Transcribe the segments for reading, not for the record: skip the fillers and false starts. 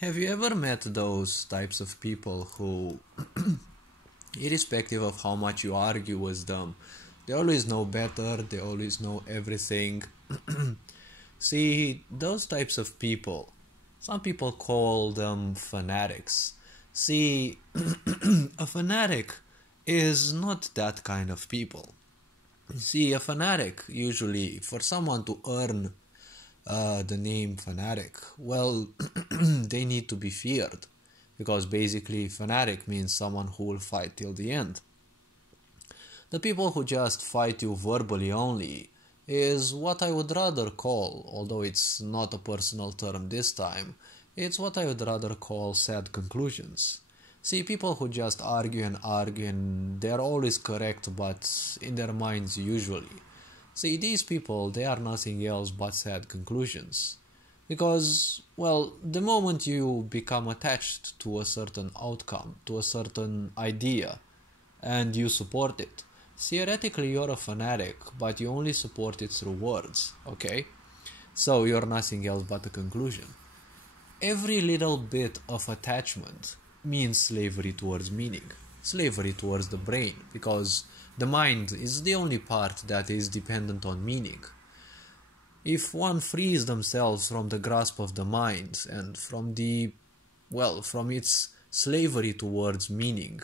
Have you ever met those types of people who, irrespective of how much you argue with them, they always know better, they always know everything? See, those types of people, some people call them fanatics. See, a fanatic is not that kind of people. See, a fanatic, usually, for someone to earn the name fanatic, well, they need to be feared. Because basically, fanatic means someone who will fight till the end. The people who just fight you verbally only is what I would rather call, although it's not a personal term this time, it's what I would rather call sad conclusions. See, people who just argue and they're always correct, but in their minds usually. See, these people, they are nothing else but sad conclusions. Because, well, the moment you become attached to a certain outcome, to a certain idea, and you support it, theoretically you're a fanatic, but you only support it through words, okay? So you're nothing else but a conclusion. Every little bit of attachment means slavery towards meaning, slavery towards the brain, because the mind is the only part that is dependent on meaning. If one frees themselves from the grasp of the mind and from from its slavery towards meaning,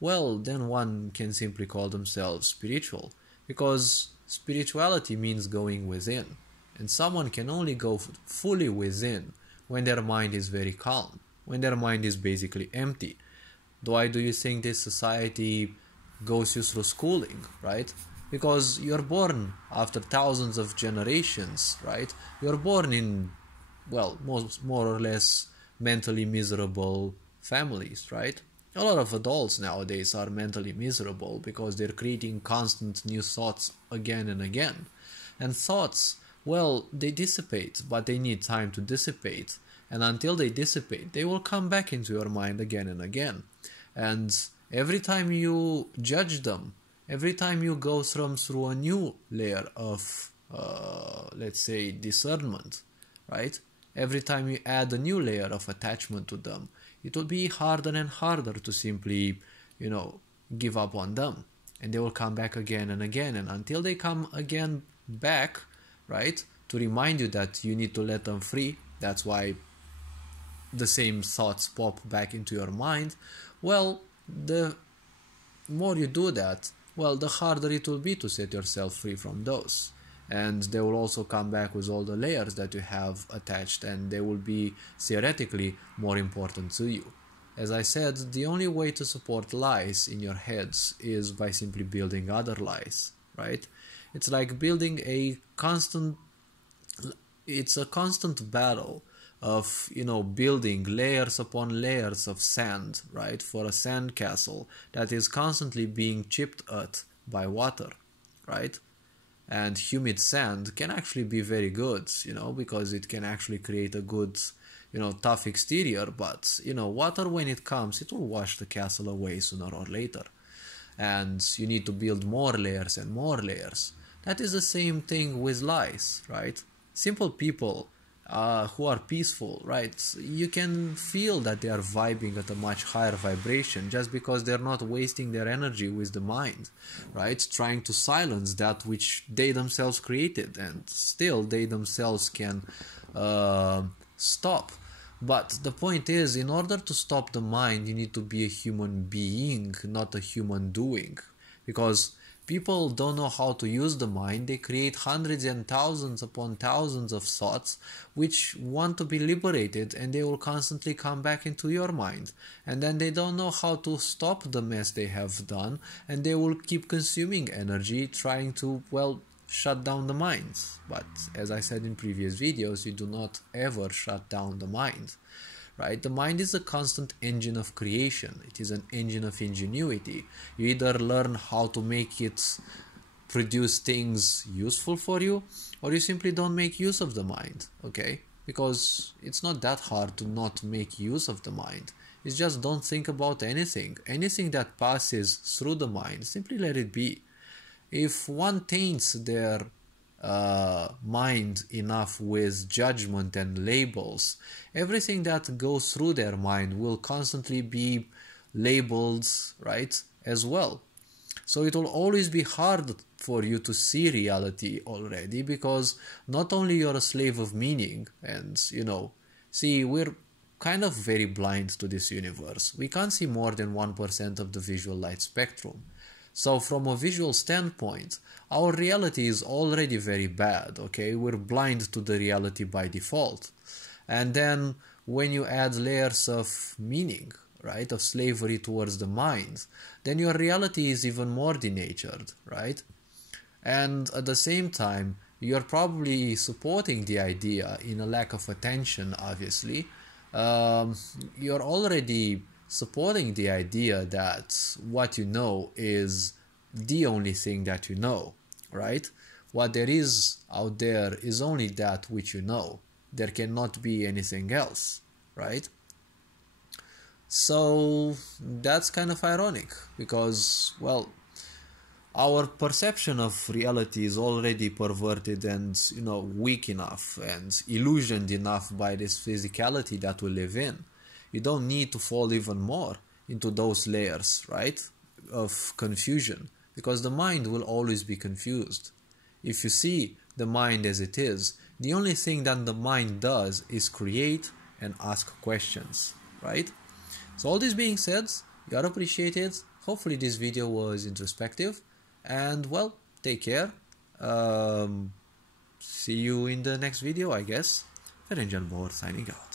well, then one can simply call themselves spiritual, because spirituality means going within, and someone can only go fully within when their mind is very calm, when their mind is basically empty. Why do you think this society goes you through schooling, right? Because you're born after thousands of generations, right? You're born in, well, more or less mentally miserable families, right? A lot of adults nowadays are mentally miserable because they're creating constant new thoughts again and again. And thoughts, well, they dissipate, but they need time to dissipate. And until they dissipate, they will come back into your mind again and again. And every time you judge them, every time you go through a new layer of, let's say, discernment, right? Every time you add a new layer of attachment to them, it will be harder and harder to simply, give up on them. And they will come back again and again. And until they come again back, right, to remind you that you need to let them free, that's why the same thoughts pop back into your mind, well, the more you do that, well, the harder it will be to set yourself free from those. And they will also come back with all the layers that you have attached, and they will be theoretically more important to you. As I said, the only way to support lies in your heads is by simply building other lies, right? It's like building it's a constant battle of, building layers upon layers of sand, right, for a sand castle that is constantly being chipped at by water, right? And humid sand can actually be very good, because it can actually create a good, tough exterior, but, water, when it comes, it will wash the castle away sooner or later. And you need to build more layers and more layers. That is the same thing with lies, right? Simple people who are peaceful, right? You can feel that they are vibing at a much higher vibration just because they're not wasting their energy with the mind, right? Trying to silence that which they themselves created, and still they themselves can stop. But the point is, in order to stop the mind, you need to be a human being, not a human doing. Because people don't know how to use the mind. They create hundreds and thousands upon thousands of thoughts which want to be liberated, and they will constantly come back into your mind. And then they don't know how to stop the mess they have done, and they will keep consuming energy trying to, shut down the mind. But as I said in previous videos, you do not ever shut down the mind. Right? The mind is a constant engine of creation. It is an engine of ingenuity. You either learn how to make it produce things useful for you, or you simply don't make use of the mind, okay? Because it's not that hard to not make use of the mind. It's just don't think about anything. Anything that passes through the mind, simply let it be. If one taints their mind enough with judgment and labels, everything that goes through their mind will constantly be labeled, right, as well. So it will always be hard for you to see reality already, because not only you're a slave of meaning, and see, we're kind of very blind to this universe. We can't see more than 1% of the visual light spectrum. So from a visual standpoint, our reality is already very bad, okay? We're blind to the reality by default. And then when you add layers of meaning, right, of slavery towards the mind, then your reality is even more denatured, right? And at the same time, you're probably supporting the idea in a lack of attention, obviously. You're already supporting the idea that what you know is the only thing that you know, right? What there is out there is only that which you know. There cannot be anything else, right? So that's kind of ironic, because, well, our perception of reality is already perverted and, weak enough and illusioned enough by this physicality that we live in. You don't need to fall even more into those layers, right, of confusion, because the mind will always be confused. If you see the mind as it is, the only thing that the mind does is create and ask questions, right? So all this being said, you are appreciated. Hopefully this video was introspective, and, well, take care. See you in the next video, I guess. Ferencan Bohr signing out.